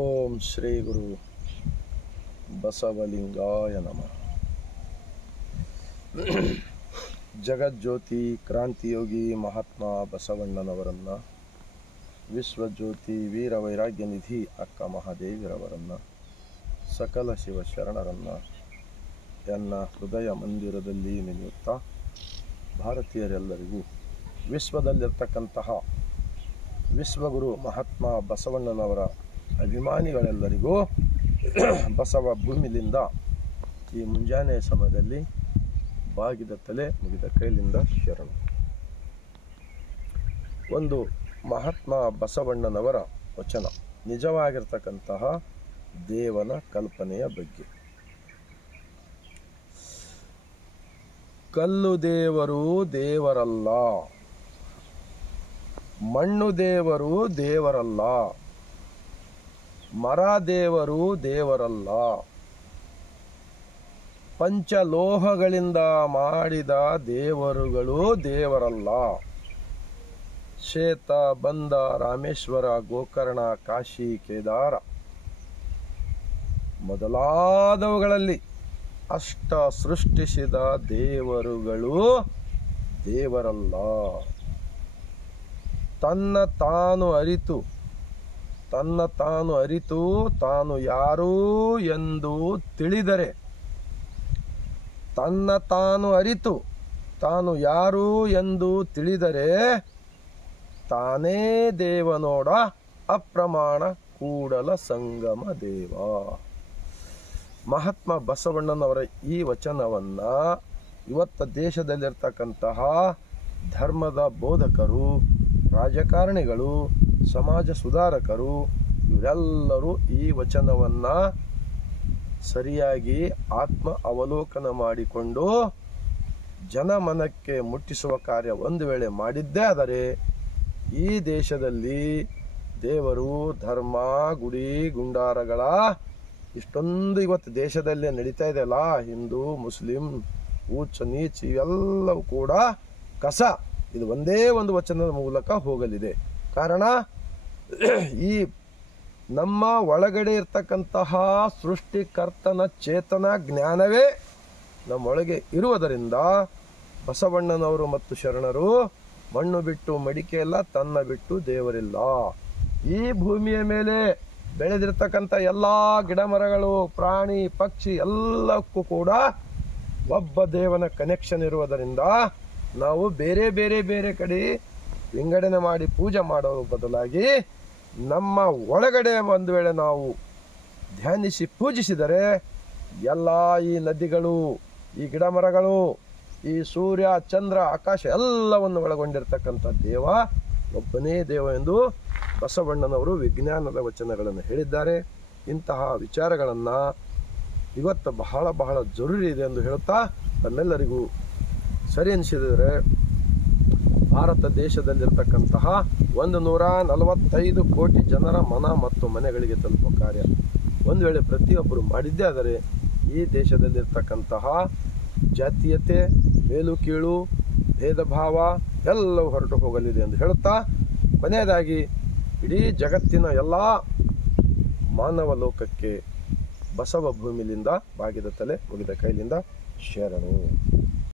ಓಂ ಶ್ರೀ ಗುರು ಬಸವಲಿಂಗಾಯ ನಮಃ. ಜಗಜ್ಯೋತಿ ಕ್ರಾಂತಿಯೋಗಿ ಮಹಾತ್ಮ ಬಸವಣ್ಣನವರನ್ನು, ವಿಶ್ವಜ್ಯೋತಿ ವೀರ ವೈರಾಗ್ಯ ನಿಧಿ ಅಕ್ಕ ಮಹಾದೇವಿರವರನ್ನು, ಸಕಲ ಶಿವಶರಣರನ್ನು ಎನ್ನ ಹೃದಯ ಮಂದಿರದಲ್ಲಿ ನೆನೆಯುತ್ತಾ, ಭಾರತೀಯರೆಲ್ಲರಿಗೂ, ವಿಶ್ವದಲ್ಲಿರ್ತಕ್ಕಂತಹ ವಿಶ್ವಗುರು ಮಹಾತ್ಮ ಬಸವಣ್ಣನವರ ಅಭಿಮಾನಿಗಳೆಲ್ಲರಿಗೂ ಬಸವ ಭೂಮಿಲಿಂದ ಈ ಮುಂಜಾನೆಯ ಸಮಯದಲ್ಲಿ ಬಾಗಿದ ತಲೆ ಮುಗಿದ ಕೈಲಿಂದ ಶರಣ. ಒಂದು ಮಹಾತ್ಮ ಬಸವಣ್ಣನವರ ವಚನ, ನಿಜವಾಗಿರ್ತಕ್ಕಂತಹ ದೇವನ ಕಲ್ಪನೆಯ ಬಗ್ಗೆ. ಕಲ್ಲು ದೇವರು ದೇವರಲ್ಲ, ಮಣ್ಣು ದೇವರು ದೇವರಲ್ಲ, ಮರ ದೇವರು ದೇವರಲ್ಲ, ಪಂಚಲೋಹಗಳಿಂದ ಮಾಡಿದ ದೇವರುಗಳು ದೇವರಲ್ಲ. ಶ್ವೇತ, ಬಂದ, ರಾಮೇಶ್ವರ, ಗೋಕರ್ಣ, ಕಾಶಿ, ಕೇದಾರ ಮೊದಲಾದವುಗಳಲ್ಲಿ ಅಷ್ಟ ಸೃಷ್ಟಿಸಿದ ದೇವರುಗಳು ದೇವರಲ್ಲ. ತನ್ನ ತಾನು ಅರಿತು ತಾನು ಯಾರು ಎಂದು ತಿಳಿದರೆ, ತನ್ನ ತಾನು ಅರಿತು ತಾನು ಯಾರು ಎಂದು ತಿಳಿದರೆ ತಾನೇ ದೇವನೋಡ ಅಪ್ರಮಾಣ ಕೂಡಲ ಸಂಗಮ ದೇವ. ಮಹಾತ್ಮ ಬಸವಣ್ಣನವರ ಈ ವಚನವನ್ನ ಇವತ್ತ ದೇಶದಲ್ಲಿರ್ತಕ್ಕಂತಹ ಧರ್ಮದ ಬೋಧಕರು, ರಾಜಕಾರಣಿಗಳು, ಸಮಾಜ ಸುಧಾರಕರು ಇವರೆಲ್ಲರೂ ಈ ವಚನವನ್ನ ಸರಿಯಾಗಿ ಆತ್ಮ ಅವಲೋಕನ ಮಾಡಿಕೊಂಡು ಜನಮನಕ್ಕೆ ಮುಟ್ಟಿಸುವ ಕಾರ್ಯ ಒಂದು ವೇಳೆ ಮಾಡಿದ್ದೇ ಆದರೆ ಈ ದೇಶದಲ್ಲಿ ದೇವರು, ಧರ್ಮ, ಗುಡಿ ಗುಂಡಾರಗಳ ಇಷ್ಟೊಂದು ಇವತ್ತು ದೇಶದಲ್ಲೇ ನಡೀತಾ ಇದೆಯಲ್ಲ, ಹಿಂದೂ ಮುಸ್ಲಿಂ ಊಚ ನೀಚ ಇವೆಲ್ಲವೂ ಕೂಡ ಕಸ ಇದು ಒಂದೇ ಒಂದು ವಚನದ ಮೂಲಕ ಹೋಗಲಿದೆ. ಕಾರಣ, ಈ ನಮ್ಮ ಒಳಗಡೆ ಇರ್ತಕ್ಕಂತಹ ಸೃಷ್ಟಿಕರ್ತನ ಚೇತನ ಜ್ಞಾನವೇ ನಮ್ಮೊಳಗೆ ಇರುವುದರಿಂದ ಬಸವಣ್ಣನವರು ಮತ್ತು ಶರಣರು ಮಣ್ಣು ಬಿಟ್ಟು ಮಡಿಕೆ ಇಲ್ಲ, ತನ್ನ ಬಿಟ್ಟು ದೇವರಿಲ್ಲ. ಈ ಭೂಮಿಯ ಮೇಲೆ ಬೆಳೆದಿರ್ತಕ್ಕಂಥ ಎಲ್ಲ ಗಿಡ ಮರಗಳು, ಪ್ರಾಣಿ ಪಕ್ಷಿ ಎಲ್ಲಕ್ಕೂ ಕೂಡ ಒಬ್ಬ ದೇವನ ಕನೆಕ್ಷನ್ ಇರುವುದರಿಂದ ನಾವು ಬೇರೆ ಬೇರೆ ಬೇರೆ ಕಡೆ ವಿಂಗಡಣೆ ಮಾಡಿ ಪೂಜೆ ಮಾಡೋ ಬದಲಾಗಿ ನಮ್ಮ ಒಳಗಡೆ ಒಂದು ವೇಳೆ ನಾವು ಧ್ಯಾನಿಸಿ ಪೂಜಿಸಿದರೆ ಎಲ್ಲ ಈ ನದಿಗಳು, ಈ ಗಿಡ ಮರಗಳು, ಈ ಸೂರ್ಯ ಚಂದ್ರ ಆಕಾಶ ಎಲ್ಲವನ್ನು ಒಳಗೊಂಡಿರ್ತಕ್ಕಂಥ ದೇವ ಒಬ್ಬನೇ ದೇವ ಎಂದು ಬಸವಣ್ಣನವರು ವಿಜ್ಞಾನದ ವಚನಗಳನ್ನು ಹೇಳಿದ್ದಾರೆ. ಇಂತಹ ವಿಚಾರಗಳನ್ನು ಇವತ್ತು ಬಹಳ ಬಹಳ ಜರೂರಿ ಇದೆ ಎಂದು ಹೇಳುತ್ತಾ, ತಮ್ಮೆಲ್ಲರಿಗೂ ಸರಿ ಅನಿಸಿದರೆ ಭಾರತ ದೇಶದಲ್ಲಿರ್ತಕ್ಕಂತಹ 145 ಕೋಟಿ ಜನರ ಮನ ಮತ್ತು ಮನೆಗಳಿಗೆ ತಲುಪುವ ಕಾರ್ಯ ಒಂದು ವೇಳೆ ಪ್ರತಿಯೊಬ್ಬರು ಮಾಡಿದ್ದೇ ಆದರೆ ಈ ದೇಶದಲ್ಲಿರ್ತಕ್ಕಂತಹ ಜಾತೀಯತೆ, ಮೇಲು ಕೀಳು, ಭೇದ ಭಾವ ಎಲ್ಲವೂ ಹೊರಟು ಹೋಗಲಿದೆ ಎಂದು ಹೇಳುತ್ತಾ, ಕೊನೆಯದಾಗಿ ಇಡೀ ಜಗತ್ತಿನ ಎಲ್ಲ ಮಾನವ ಲೋಕಕ್ಕೆ ಬಸವ ಭೂಮಿಲಿಂದ ಬಾಗಿದ ತಲೆ ಮುಗಿದ ಕೈಲಿಂದ ಶರಣು.